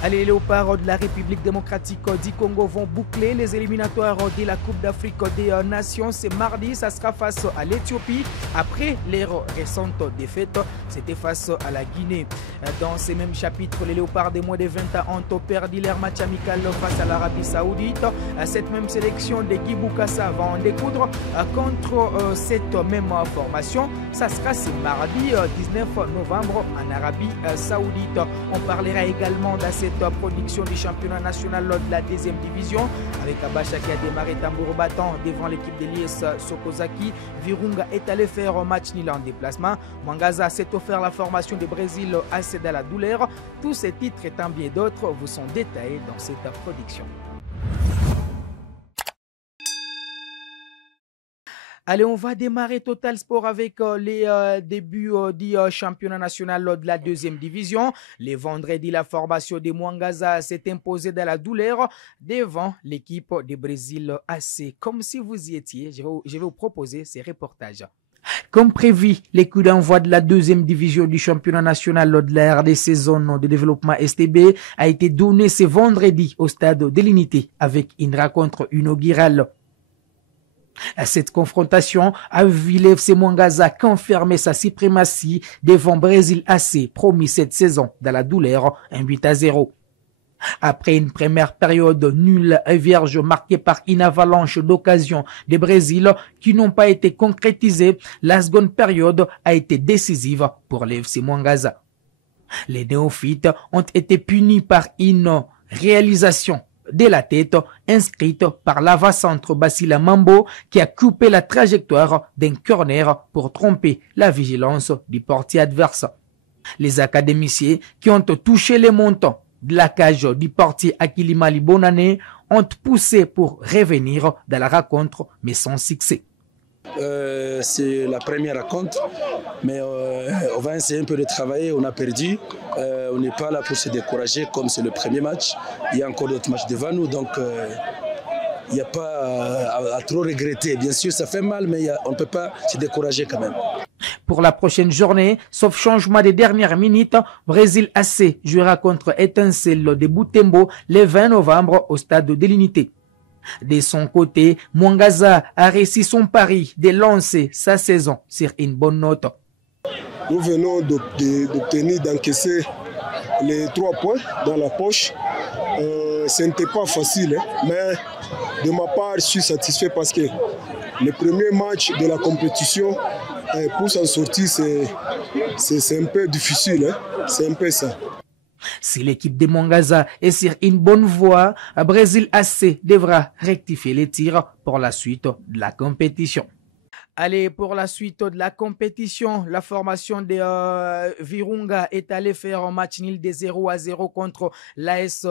Allez, les léopards de la République démocratique du Congo vont boucler les éliminatoires de la Coupe d'Afrique des Nations. C'est mardi, ça sera face à l'Éthiopie. Après leur récente défaite, c'était face à la Guinée. Dans ces mêmes chapitres, les léopards des moins de 20 ans ont perdu leur match amical face à l'Arabie Saoudite. Cette même sélection de Guy Boukassa va en découdre contre cette même formation. Ça sera ce mardi 19 novembre en Arabie Saoudite. On parlera également de cette production du championnat national de la deuxième division avec Kabasha qui a démarré tambour battant devant l'équipe de l'IS Sokozaki. Virunga est allé faire un match nul en déplacement. Mwangaza s'est offert la formation du Brésil assez dans la douleur. Tous ces titres et tant bien d'autres vous sont détaillés dans cette production. Allez, on va démarrer Total Sport avec les débuts du championnat national de la deuxième division. Les vendredis, la formation de Mwangaza s'est imposée dans la douleur devant l'équipe du Brésil AC. Comme si vous y étiez, je vais vous proposer ces reportages. Comme prévu, les coups d'envoi de la deuxième division du championnat national de la RDC Zone de développement STB a été donné ce vendredi au stade de l'Unité avec une rencontre inaugurale. Cette confrontation a vu l'FC Mwangaza confirmer sa suprématie devant Brésil AC, promis cette saison dans la douleur, un 8-0. Après une première période nulle et vierge marquée par une avalanche d'occasions des Brésil qui n'ont pas été concrétisées, la seconde période a été décisive pour l'FC Mwangaza. Les néophytes ont été punis par une réalisation de la tête inscrite par l'avant-centre Basila Mambo qui a coupé la trajectoire d'un corner pour tromper la vigilance du portier adverse. Les académiciens qui ont touché les montants de la cage du portier Akilimali Bonane ont poussé pour revenir dans la rencontre mais sans succès. C'est la première rencontre, mais on va essayer un peu de travailler. On a perdu, on n'est pas là pour se décourager comme c'est le premier match. Il y a encore d'autres matchs devant nous, donc il n'y a pas à trop regretter. Bien sûr, ça fait mal, mais on ne peut pas se décourager quand même. Pour la prochaine journée, sauf changement des dernières minutes, Brésil AC jouera contre Étincelle de Butembo le 20 novembre au stade de l'Unité. De son côté, Mwangaza a réussi son pari de lancer sa saison sur une bonne note. Nous venons d'obtenir, d'encaisser les 3 points dans la poche. Ce n'était pas facile, mais de ma part, je suis satisfait parce que le premier match de la compétition, pour s'en sortir, c'est un peu difficile. C'est un peu ça. Si l'équipe de Mwangaza est sur une bonne voie, Brésil AC devra rectifier les tirs pour la suite de la compétition. Allez, pour la suite de la compétition, la formation de Virunga est allée faire un match nul de 0-0 contre l'AS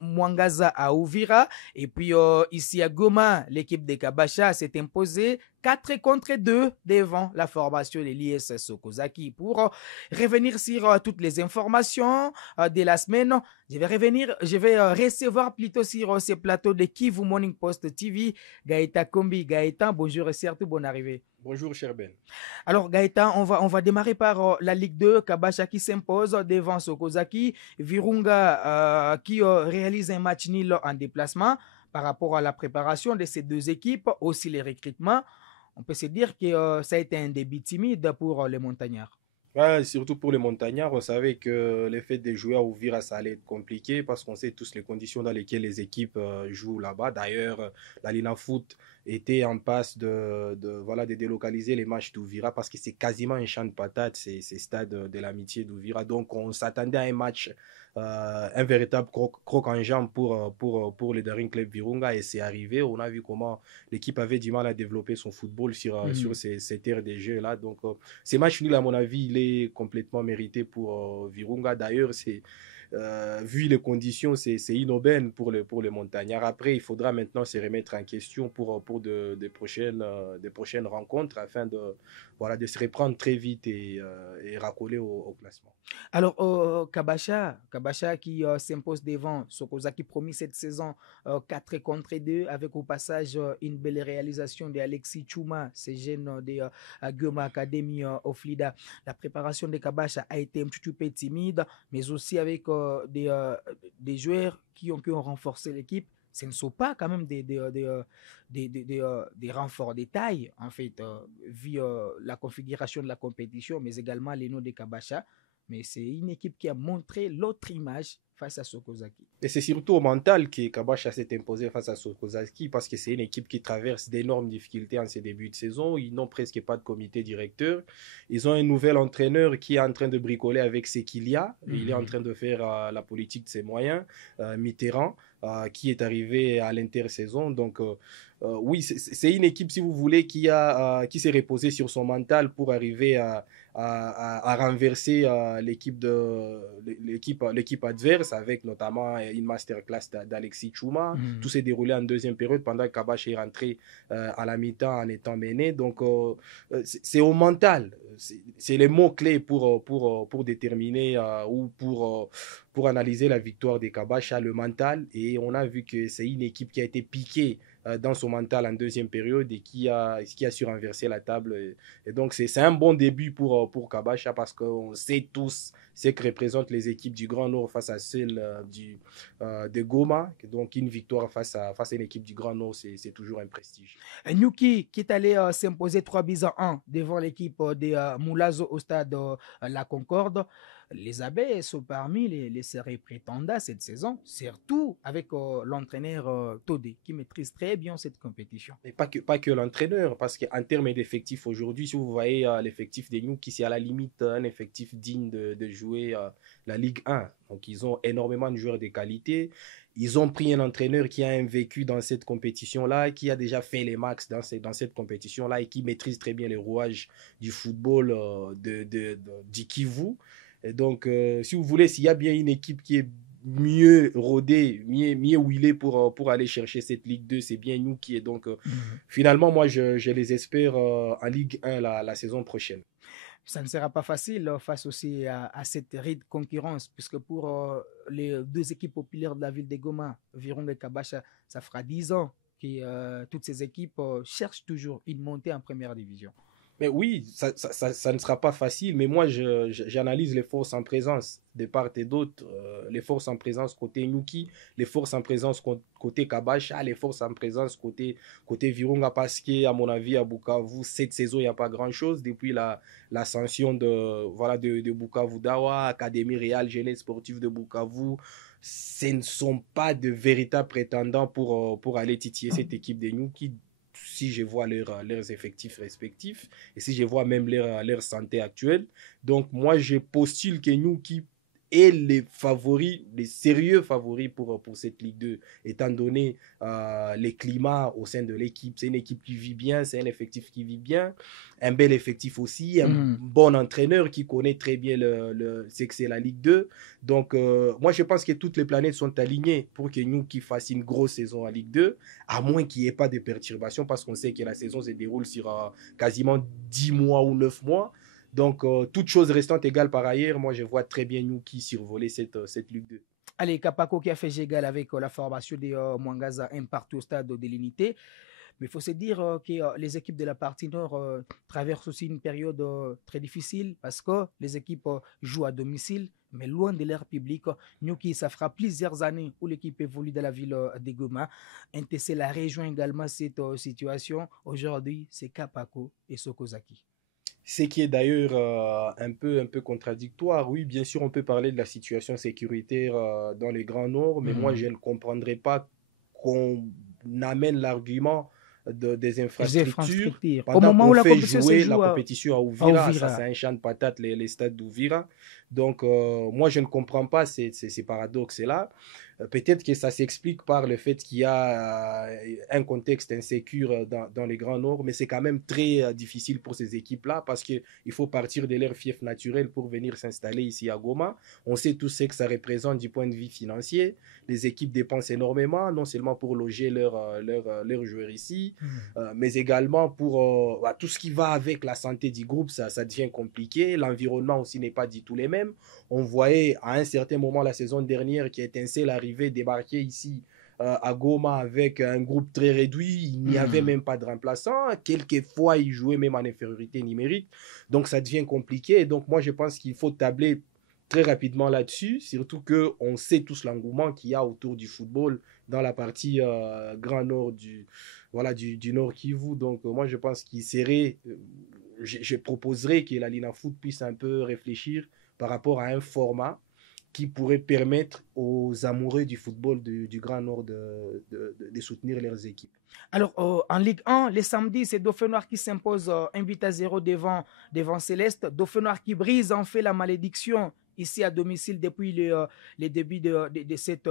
Mwangaza à Uvira. Et puis ici à Goma, l'équipe de Kabasha s'est imposée 4-2 devant la formation de l'IS Sokozaki. Pour revenir sur toutes les informations de la semaine, je vais recevoir plutôt sur ce plateau de Kivu Morning Post TV, Gaëtan Kombi. Gaëtan, bonjour et surtout bonne arrivée. Bonjour cher Ben. Alors Gaëtan, on va démarrer par la Ligue 2, Kabasha qui s'impose devant Sokozaki, Virunga qui réalise un match nul en déplacement par rapport à la préparation de ces deux équipes, aussi les recrutements. On peut se dire que ça a été un début timide pour les montagnards. Ouais, surtout pour les montagnards, on savait que le fait de jouer à Uvira, ça allait être compliqué parce qu'on sait tous les conditions dans lesquelles les équipes jouent là-bas. D'ailleurs, la Lina Foot était en passe de délocaliser les matchs d'Uvira parce que c'est quasiment un champ de patates, c'est stade de l'amitié d'Uvira. Donc, on s'attendait à un match, un véritable croc en jambe pour le Daring Club Virunga et c'est arrivé. On a vu comment l'équipe avait du mal à développer son football sur ces terres de jeu-là. Donc, ces matchs nuls, à mon avis, il est complètement mérité pour Virunga. D'ailleurs, vu les conditions, c'est inaubaine pour les montagnards. Après, il faudra maintenant se remettre en question pour des prochaines rencontres afin de se reprendre très vite et racoler au classement. Alors, Kabasha qui s'impose devant Sokozaki, promis cette saison 4-2 avec au passage une belle réalisation d'Alexis Chouma, ces jeunes de Goma Academy au Flida. La préparation de Kabasha a été un petit peu timide, mais aussi avec des joueurs qui ont renforcé l'équipe. Ce ne sont pas quand même des renforts de taille, en fait, vu la configuration de la compétition, mais également les noms de Kabasha. Mais c'est une équipe qui a montré l'autre image face à Sokozaki. Et c'est surtout au mental que Kabasha s'est imposé face à Sokozaki parce que c'est une équipe qui traverse d'énormes difficultés en ces débuts de saison. Ils n'ont presque pas de comité directeur. Ils ont un nouvel entraîneur qui est en train de bricoler avec Sekilia. Il est en train de faire la politique de ses moyens. Mitterrand, qui est arrivé à l'intersaison. Donc, oui, c'est une équipe, si vous voulez, qui s'est reposée sur son mental pour arriver à renverser l'équipe adverse avec notamment une masterclass d'Alexis Chouma. Tout s'est déroulé en deuxième période pendant que Kabasha est rentré à la mi-temps en étant mené. Donc, c'est au mental. C'est les mots-clés pour déterminer ou pour analyser la victoire des Kabasha, le mental. Et on a vu que c'est une équipe qui a été piquée dans son mental en deuxième période et qui a su renverser la table. Et donc, c'est un bon début pour Kabasha parce qu'on sait tous ce que représentent les équipes du Grand Nord face à celle de Goma. Donc, une victoire face à une équipe du Grand Nord, c'est toujours un prestige. Nuki qui est allé s'imposer 3-1 devant l'équipe de Moulazo au stade La Concorde. Les Abeilles sont parmi les sérieux prétendants cette saison, surtout avec l'entraîneur Todé qui maîtrise très bien cette compétition. Mais pas que l'entraîneur, parce qu'en termes d'effectifs aujourd'hui, si vous voyez l'effectif des Nuki, c'est à la limite un effectif digne de jouer la Ligue 1. Donc ils ont énormément de joueurs de qualité. Ils ont pris un entraîneur qui a un vécu dans cette compétition-là, qui a déjà fait les max dans cette compétition-là et qui maîtrise très bien les rouages du football du Kivu. Et donc, si vous voulez, s'il y a bien une équipe qui est mieux rodée, mieux huilée pour aller chercher cette Ligue 2, c'est bien nous qui est. Donc, finalement, moi, je les espère en Ligue 1 la saison prochaine. Ça ne sera pas facile face aussi à cette ride concurrence, puisque pour les deux équipes populaires de la ville de Goma, Virunga et Kabasha, ça fera 10 ans que toutes ces équipes cherchent toujours une montée en première division. Mais oui, ça ne sera pas facile, mais moi, j'analyse les forces en présence de part et d'autre. Les forces en présence côté Nuki, les forces en présence côté Kabasha, les forces en présence côté Virunga, parce qu'à mon avis, à Bukavu, cette saison, il n'y a pas grand-chose. Depuis l'ascension de Bukavu Dawa, Académie Réal Jeunesse Sportive de Bukavu, ce ne sont pas de véritables prétendants pour aller titiller cette équipe de Nuki. Si je vois leurs effectifs respectifs et si je vois même leur santé actuelle. Donc, moi, je postule que nous qui est les favoris, les sérieux favoris pour cette Ligue 2, étant donné les climats au sein de l'équipe. C'est une équipe qui vit bien, c'est un effectif qui vit bien, un bel effectif aussi, un bon entraîneur qui connaît très bien ce que c'est la Ligue 2. Donc, moi, je pense que toutes les planètes sont alignées pour que nous qui fassions une grosse saison en Ligue 2, à moins qu'il n'y ait pas de perturbations, parce qu'on sait que la saison se déroule sur quasiment 10 mois ou 9 mois. Donc, toutes choses restant égales par ailleurs, moi, je vois très bien Nuki survoler cette Ligue 2. Allez, Kapako qui a fait égal avec la formation de Mwangaza un partout au stade de l'unité. Mais il faut se dire que les équipes de la partie nord traversent aussi une période très difficile parce que les équipes jouent à domicile, mais loin de leur public. Nuki, ça fera plusieurs années où l'équipe évolue dans la ville de Goma. NTC la rejoint également cette situation. Aujourd'hui, c'est Kapako et Sokozaki. Ce qui est d'ailleurs un peu contradictoire. Oui, bien sûr, on peut parler de la situation sécuritaire dans les Grands Nord, mais moi, je ne comprendrais pas qu'on amène l'argument des infrastructures pendant au moment qu'on où la fait compétition jouer se joue la compétition à Uvira. Ça, c'est un champ de patates, les stades d'Uvira. Donc, moi, je ne comprends pas ces paradoxes-là. Peut-être que ça s'explique par le fait qu'il y a un contexte insécure dans les Grands Nord, mais c'est quand même très difficile pour ces équipes-là parce qu'il faut partir de leur fief naturel pour venir s'installer ici à Goma. On sait tous ce que ça représente du point de vue financier. Les équipes dépensent énormément, non seulement pour loger leurs joueurs ici, mais également pour tout ce qui va avec la santé du groupe, ça devient compliqué. L'environnement aussi n'est pas du tout les mêmes. On voyait à un certain moment la saison dernière qu'Étincelle arrivait débarquer ici à Goma avec un groupe très réduit. Il n'y avait même pas de remplaçant. Quelquefois, ils jouaient même en infériorité numérique. Donc, ça devient compliqué. Et donc, moi, je pense qu'il faut tabler très rapidement là-dessus, surtout qu'on sait tous l'engouement qu'il y a autour du football dans la partie Grand Nord du Nord Kivu. Donc, moi, je pense qu'il serait, je proposerais que la Lina Foot puisse un peu réfléchir par rapport à un format qui pourrait permettre aux amoureux du football du Grand Nord de soutenir leurs équipes. Alors, en Ligue 1, les samedis, c'est Dauphin Noir qui s'impose 1-0 devant Céleste. Dauphin Noir qui brise en fait la malédiction ici à domicile depuis le début de cette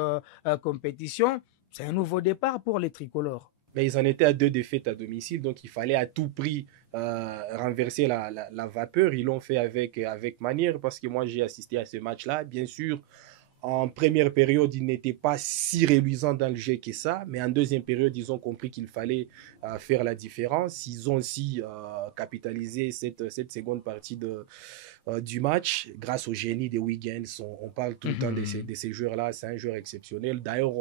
compétition. C'est un nouveau départ pour les tricolores. Mais ils en étaient à 2 défaites à domicile, donc il fallait à tout prix renverser la vapeur. Ils l'ont fait avec manière, parce que moi j'ai assisté à ce match-là. Bien sûr, en première période, ils n'étaient pas si reluisants dans le jeu que ça, mais en deuxième période, ils ont compris qu'il fallait faire la différence. Ils ont aussi capitalisé cette seconde partie du match grâce au génie des Wiggins. On parle tout le temps de ces joueurs-là, c'est un joueur exceptionnel. D'ailleurs,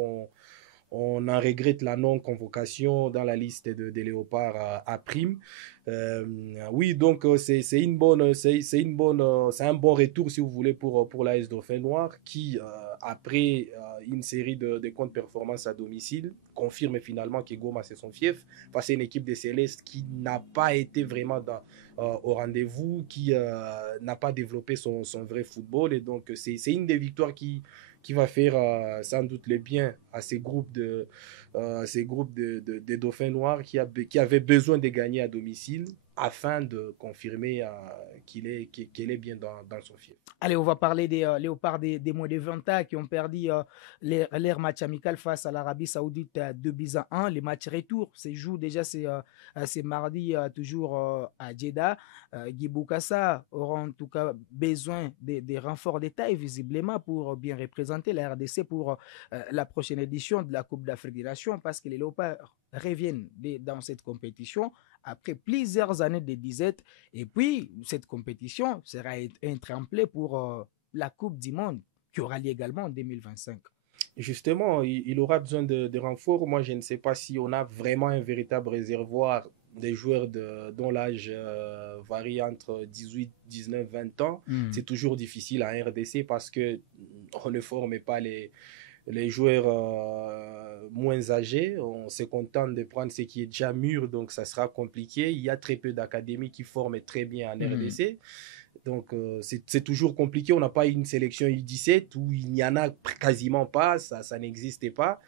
on en regrette la non-convocation dans la liste des Léopards à prime. Oui, donc c'est un bon retour, si vous voulez, pour l'AS Dauphin Noir, qui, après une série de contre-performances à domicile, confirme finalement que Goma, c'est son fief, face à une équipe des Célestes qui n'a pas été vraiment au rendez-vous, qui n'a pas développé son vrai football. Et donc, c'est une des victoires qui va faire sans doute le bien à ces groupes de Dauphins Noirs qui avaient besoin de gagner à domicile afin de confirmer qu'il est bien dans son fief. Allez, on va parler des Léopards des moins de 20 ans qui ont perdu leur match amical face à l'Arabie Saoudite 2-1. Les matchs retour se jouent déjà, c'est mardi, toujours à Jeddah. Guy Boukassa aura en tout cas besoin des renforts de taille visiblement pour bien représenter la RDC pour la prochaine édition de la Coupe d'Afrique des Nations, parce que les Léopards reviennent dans cette compétition après plusieurs années de disette. Et puis, cette compétition sera un tremplin pour la Coupe du Monde qui aura lieu également en 2025. Justement, il aura besoin de renforts. Moi, je ne sais pas si on a vraiment un véritable réservoir des joueurs dont l'âge varie entre 18, 19, 20 ans. C'est toujours difficile à RDC parce qu'on ne forme pas les joueurs moins âgés. On se contente de prendre ce qui est déjà mûr, donc ça sera compliqué. Il y a très peu d'académies qui forment très bien en RDC. Donc, c'est toujours compliqué. On n'a pas une sélection U17 où il n'y en a quasiment pas. Ça n'existait pas.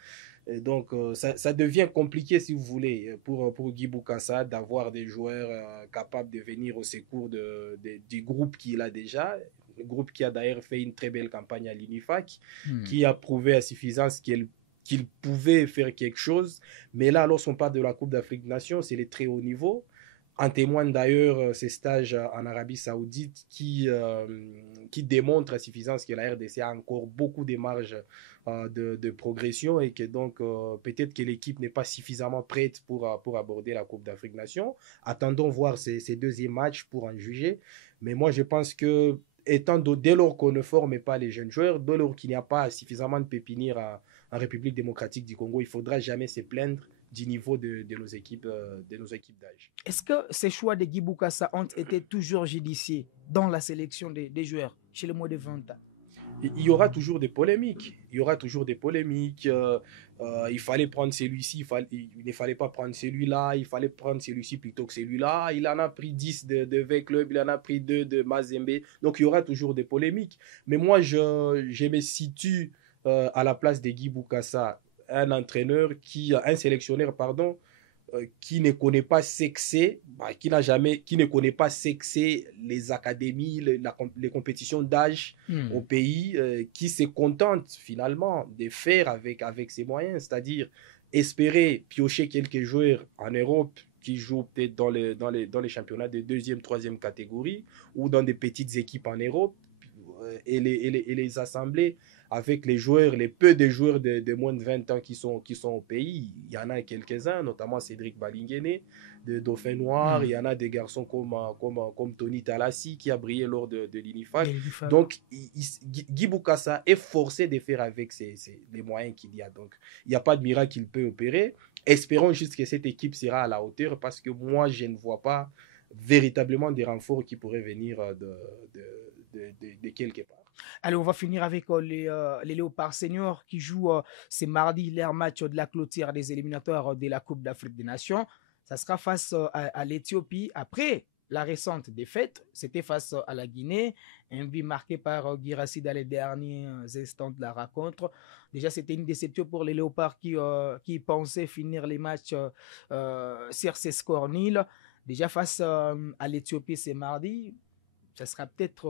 Et donc, ça devient compliqué, si vous voulez, pour Guy Boukassa d'avoir des joueurs capables de venir au secours du groupe qu'il a déjà. Le groupe qui a d'ailleurs fait une très belle campagne à l'UNIFAC, qui a prouvé à suffisance qu'il pouvait faire quelque chose. Mais là, lorsqu'on parle de la Coupe d'Afrique des Nations, c'est les très hauts niveaux. En témoignent d'ailleurs ces stages en Arabie Saoudite qui démontrent à suffisance que la RDC a encore beaucoup de marge de progression et que donc peut-être que l'équipe n'est pas suffisamment prête pour aborder la Coupe d'Afrique des Nations. Attendons voir ces deuxièmes matchs pour en juger. Mais moi, je pense que dès lors qu'on ne forme pas les jeunes joueurs, dès lors qu'il n'y a pas suffisamment de pépinières en République démocratique du Congo, il ne faudra jamais se plaindre du niveau de nos équipes d'âge. Est-ce que ces choix de Guy Boukassa ont été toujours judicieux dans la sélection des joueurs chez les moins de 20 ans? Il y aura toujours des polémiques. Il fallait prendre celui-ci, il ne fallait pas prendre celui-là, il fallait prendre celui-ci plutôt que celui-là. Il en a pris 10 de V-Club, il en a pris 2 de Mazembe. Donc, il y aura toujours des polémiques. Mais moi, je me situe à la place de Guy Boukassa, un sélectionneur, qui ne connaît pas sexer, qui ne connaît pas sexer les académies, les compétitions d'âge au pays, qui se contente finalement de faire avec ses moyens, c'est-à-dire espérer piocher quelques joueurs en Europe qui jouent peut-être dans les championnats de 2e, 3e catégorie ou dans des petites équipes en Europe et les assembler avec les peu de joueurs de moins de 20 ans qui sont au pays. Il y en a quelques-uns, notamment Cédric Balingene de Dauphin Noir. Il y en a des garçons comme Tony Talassi qui a brillé lors de l'UNIFAC. Donc, Guy Boukassa est forcé de faire avec les moyens qu'il y a. Donc, il n'y a pas de miracle qu'il peut opérer. Espérons juste que cette équipe sera à la hauteur parce que moi, je ne vois pas véritablement des renforts qui pourraient venir de quelque part. Allez, on va finir avec les Léopards seniors qui jouent ce mardi leur match de la clôture des éliminatoires de la Coupe d'Afrique des Nations. Ça sera face à l'Éthiopie. Après la récente défaite, c'était face à la Guinée. Un but marqué par Guirassy dans les derniers instants de la rencontre. Déjà, c'était une déception pour les Léopards qui pensaient finir les matchs sur ces scores nuls. Déjà, face à l'Éthiopie, c'est mardi. Ça sera peut-être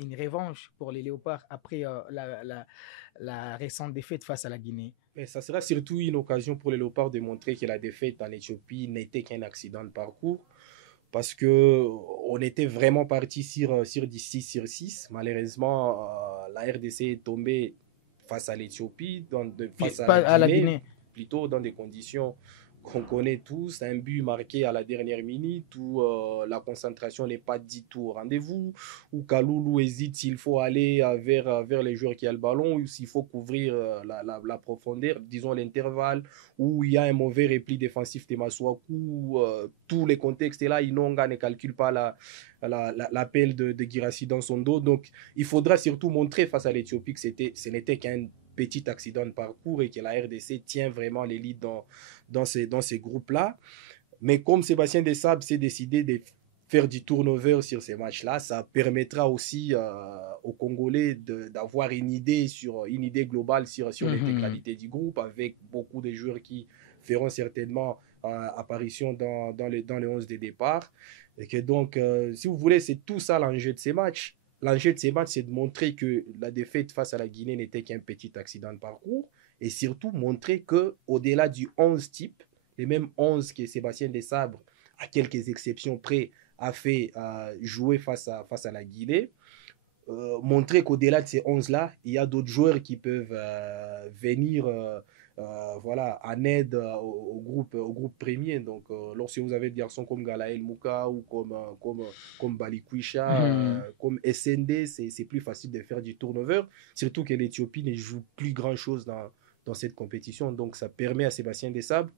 une revanche pour les Léopards après la récente défaite face à la Guinée. Mais ça sera surtout une occasion pour les Léopards de montrer que la défaite en Éthiopie n'était qu'un accident de parcours. Parce qu'on était vraiment parti sur 6 sur 6. Malheureusement, la RDC est tombée face à l'Éthiopie, face à la Guinée, plutôt dans des conditions qu'on connaît tous, un but marqué à la dernière minute où la concentration n'est pas du tout au rendez-vous, où Kaloulou hésite s'il faut aller vers les joueurs qui ont le ballon, ou s'il faut couvrir la profondeur, disons l'intervalle, où il y a un mauvais repli défensif de Masuaku, tous les contextes, et là, Inonga ne calcule pas l'appel de Guirassy dans son dos. Donc, il faudra surtout montrer face à l'Éthiopie que ce n'était qu'un petit accident de parcours et que la RDC tient vraiment l'élite dans ces groupes-là. Mais comme Sébastien Desabre s'est décidé de faire du turnover sur ces matchs-là, ça permettra aussi aux Congolais d'avoir une idée globale sur l'intégralité du groupe, avec beaucoup de joueurs qui feront certainement apparition dans les 11 de départ. Et que donc, si vous voulez, c'est tout ça l'enjeu de ces matchs. L'enjeu de ces matchs, c'est de montrer que la défaite face à la Guinée n'était qu'un petit accident de parcours et surtout montrer qu'au-delà du 11 type, les mêmes 11 que Sébastien Desabre, à quelques exceptions près, a fait jouer face à la Guinée, montrer qu'au-delà de ces 11-là, il y a d'autres joueurs qui peuvent venir voilà, en aide au groupe premier. Donc, lorsque vous avez des garçons comme Galaël Mouka ou comme Balikwisha, comme SND, c'est plus facile de faire du turnover. Surtout que l'Éthiopie ne joue plus grand-chose dans cette compétition. Donc, ça permet à Sébastien Desabre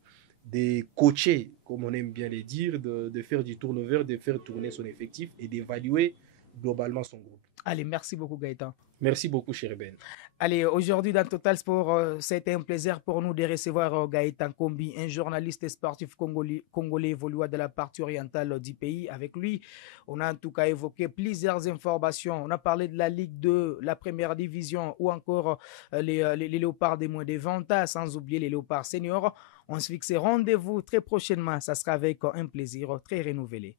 de coacher, comme on aime bien le dire, de faire du turnover, de faire tourner son effectif et d'évaluer globalement son groupe. Allez, merci beaucoup Gaëtan. Merci beaucoup, cher Ben. Allez, aujourd'hui dans Total Sport, c'était un plaisir pour nous de recevoir Gaëtan Kombi, un journaliste sportif congolais évoluant de la partie orientale du pays. Avec lui, on a en tout cas évoqué plusieurs informations. On a parlé de la Ligue 2, la première division ou encore les Léopards des moins de 20 ans, sans oublier les Léopards seniors. On se fixe rendez-vous très prochainement. Ça sera avec un plaisir très renouvelé.